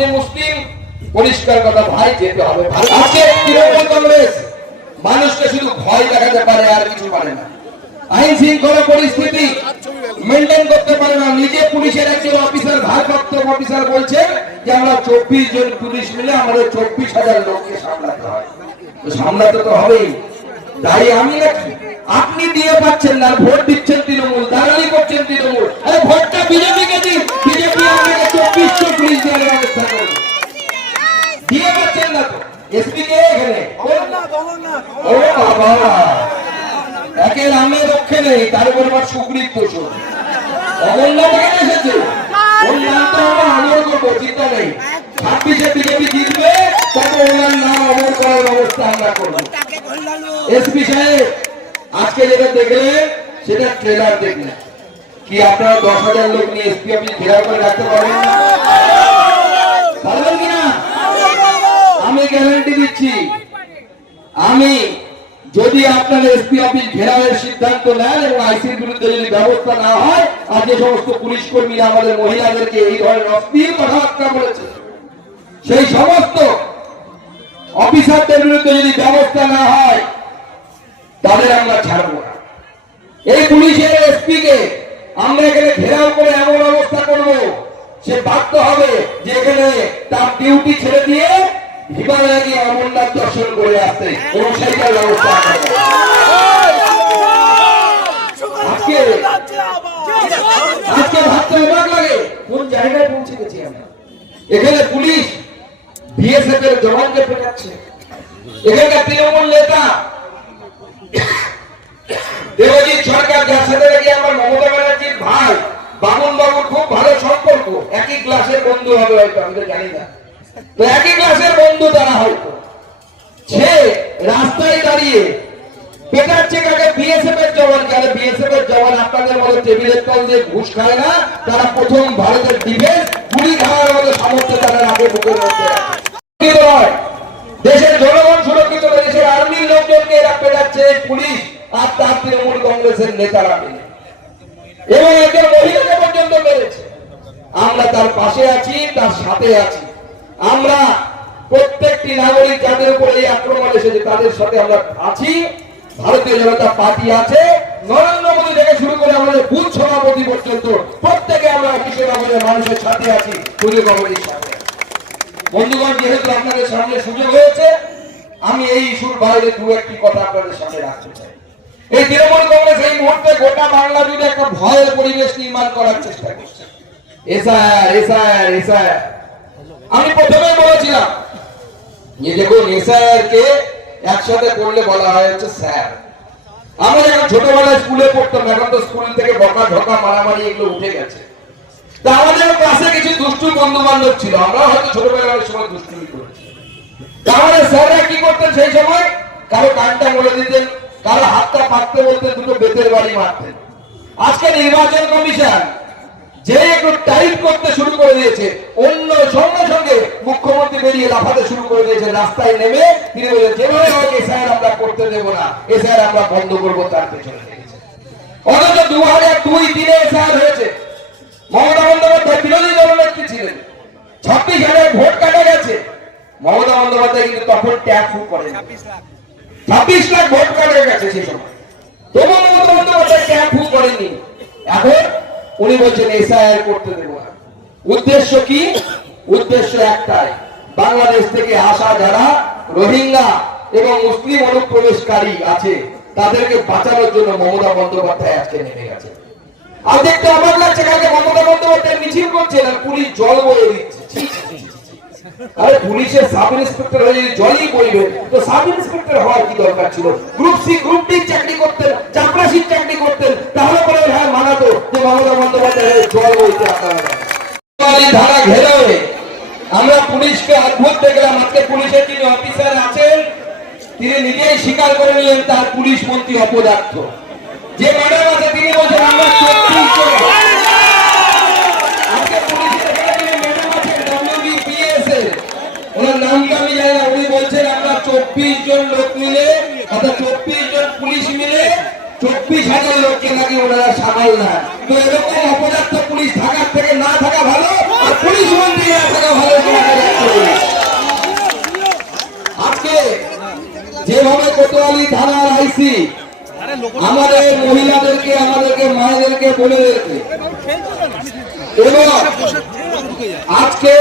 আপনি মুসলিম, পরিষ্কার কথা ভাই, যেতে হবে। আজকে তৃণমূল কংগ্রেস মানুষকে শুধু ভয় দেখাতে পারে, আর কিছু পারে না। আইন শৃঙ্খলা পরিস্থিতি মেনটেন করতে পারে না। নিজে পুলিশের একজন অফিসার, ভারপ্রাপ্ত অফিসার বলছে যে আমরা 24 জন পুলিশ মিলে আমাদের 24,000 লোককে সামলাতে হয়। সামলাতে তো হবেই। তাই আমি নাকি আপনি দিয়ে পাচ্ছেন না, ভোট দিচ্ছেন তৃণমূল, দালালি করছেন তৃণমূল। আরে ভোটটা বিজেপিকে দিন, বিজেপি আপনাকে 2400 পুলিশ দেওয়ার ব্যবস্থা করবে। দিয়ে পাচ্ছেন না তো। এসপি কে এখানে? ও বাবা, একে নামে রক্ষে নেই, তার উপর আবার সুগ্রীব দোষণ। অমূল্য থেকে এসেছে, ওর নাম তো আমরা অমর করবো, চিন্তা নেই। 26-এ বিজেপি জিতবে, তবে ওনার নাম অমর করার ব্যবস্থা আমরা করবো। এসপি সাহেব, আজকে যেটা দেখলেন সেটা ট্রেলার দেখলেন। কি আপনারা 10,000 লোক নিয়ে এসপি অফিস ঘেরাও করে রাখতে পারবেন না? পারবেন কিনা? আমি গ্যারান্টি দিচ্ছি, আমি যদি আপনার এসপি অফিস ঘেরাওয়ের সিদ্ধান্ত নেন এবং আইসির বিরুদ্ধে যদি ব্যবস্থা না হয়, আর যে সমস্ত পুলিশ কর্মীরা আমাদের মহিলাদেরকে এই ধরনের অশ্লীল কথাবার্তা বলেছে, সেই সমস্ত অফিসারদের বিরুদ্ধে যদি ব্যবস্থা না হয়, তাদের আমরা ছাড়বো না। এই পুলিশের এসপি কে আমরা এখানে ঘেরাও করে এমন অবস্থা করব, সে বাধ্য হবে যে এখানে তার ডিউটি ছেড়ে দিয়ে হিমালয়ে গিয়ে অমরনাথ দর্শন করে আসতে, এবং সেইটার ব্যবস্থা আজকে ভাবতে অবাক লাগে কোন জায়গায় পৌঁছে গেছি আমরা। এখানে পুলিশ বিএসএফ এর জওয়ানকে পেটাচ্ছে। এখানকার তৃণমূল নেতা দেবজিৎ সরকার, যার সাথে নাকি আমার মমতা ব্যানার্জির ভাই বামুন বাবুর খুব ভালো সম্পর্ক, একই ক্লাসের বন্ধু হবে হয়তো, আমি তো জানি না, তো একই ক্লাসের বন্ধু তারা হয়তো, সে রাস্তায় দাঁড়িয়ে পেটাচ্ছে কাকে? বিএসএফ এর জওয়ানকে। আরে বিএসএফ এর জওয়ান আপনাদের মতো টেবিলের তল দিয়ে ঘুষ খায় না, তারা প্রথম ভারতের ডিফেন্স গুলি খাওয়ার মতো সামর্থ্য তারা আগে বুকের মধ্যে রাখে। দেশের জনগণ সুরক্ষিত, দেশের আর্মির লোকজনকে এরা পেটাচ্ছে পুলিশ আর তার তৃণমূল কংগ্রেসের নেতারা মিলে, এবং একজন মহিলাকে পর্যন্ত মেরেছে। আমরা তার পাশে আছি, তার সাথে আছি। আমরা প্রত্যেকটি নাগরিক যাদের উপর এই আক্রমণ এসেছে তাদের সাথে আমরা আছি। ভারতীয় জনতা পার্টি আছে, নরেন্দ্র মোদী থেকে শুরু করে আমাদের বুথ সভাপতি পর্যন্ত প্রত্যেকে আমরা কৃষকের মানুষের সাথে আছি, পুজো কমিটির সাথে। বন্ধুগণ, যেহেতু আপনাদের সামনে সুযোগ হয়েছে, আমি এই ইস্যুর বাইরে দু একটি কথা আপনাদের সামনে রাখতে চাই। এই তৃণমূল কংগ্রেস এই মুহূর্তে গোটা বাংলা জুড়ে একটা ভয়ের পরিবেশ নির্মাণ করার চেষ্টা করছে। আমি প্রথমে বলেছিলাম যে দেখুন, এসআইআর কে একসাথে করলে বলা হয় হচ্ছে স্যার। আমরা যখন ছোটবেলায় স্কুলে পড়তাম, এখন তো স্কুল থেকে বকা ঢোকা মারামারি এগুলো উঠে গেছে। তা আমাদের ক্লাসে কিছু দুষ্টু বন্ধু বান্ধব ছিল, আমরা হয়তো ছোটবেলায় অনেক সময় দুষ্টুমি করেছি। তাহলে স্যাররা কি করতেন সেই সময়? কারো কানটা বলে দিতেন, কারো হাতটা পাততে বলতে দুটো বেতের বাড়ি মারতেন। আজকে নির্বাচন কমিশন যে একটু টাইট করতে শুরু করে দিয়েছে, অন্য সঙ্গে সঙ্গে মুখ্যমন্ত্রী বেরিয়ে লাফাতে শুরু করে দিয়েছে। রাস্তায় নেমে তিনি বলেছেন যেভাবে হোক এসআইআর আমরা করতে দেব না, এসআইআর আমরা বন্ধ করবো, তার পেছনে লেগেছে। অথচ 2002-03 এসআইআর হয়েছে, মমতা বন্দ্যোপাধ্যায় বিরোধী দলনেত্রী ছিলেন, 26,000 ভোট কাটা গেছে। মমতা বন্দ্যোপাধ্যায় কিন্তু তখন ট্যাগ ফু করেন, 26 লাখ ভোট কাটা গেছে সেই সময়, তবু মমতা বন্দ্যোপাধ্যায় ট্যাগ ফু করেননি। এখন উনি বলছেন এসআইআর করতে দেব না। উদ্দেশ্য কি? উদ্দেশ্য একটাই, বাংলাদেশ থেকে আসা যারা রোহিঙ্গা এবং মুসলিম অনুপ্রবেশকারী আছে তাদেরকে বাঁচানোর জন্য মমতা বন্দ্যোপাধ্যায় আজকে নেমে গেছে। আর দেখতে অবাক লাগছে, কালকে মমতা বন্দ্যোপাধ্যায় মিছিল করছেন আর পুলিশ জল বয়ে দিচ্ছে। আরে পুলিশের সাব ইন্সপেক্টর হয়ে যদি জলই বইবে তো সাব ইন্সপেক্টর হওয়ার কি দরকার ছিল? গ্রুপ সি গ্রুপ ডি চাকরি করতেন, চাপরাশির চাকরি করতেন, তাহলে পরে হ্যাঁ মানাতো যে মমতা বন্দ্যোপাধ্যায় জল বইতে আপনারা ধারা ঘেরাও। আমরা পুলিশকে অদ্ভুত দেখলাম। আজকে পুলিশের যিনি অফিসার আছেন তিনি নিজেই স্বীকার করে নিলেন তার পুলিশ মন্ত্রী অপদার্থ। যে ম্যাডাম আছে তিনি বলছেন আমরা 24 জন, আজকে পুলিশের এখানে যিনি ম্যাডাম আছেন WBPS এর, ওনার নামটা আমি জানি না, উনি বলছেন আমরা 24 জন লোক মিলে, অর্থাৎ 24 জন পুলিশ মিলে 24,000 লোককে নাকি ওনারা সামাল না। তো এরকম অপদার্থ পুলিশ থাকার থেকে না থাকা ভালো, আর পুলিশ মন্ত্রী না থাকা ভালো। কোতোয়ালি থানার আইসি আমাদের মহিলাদেরকে, আমাদেরকে মায়েদেরকে, বোনেদেরকে এবং আজকে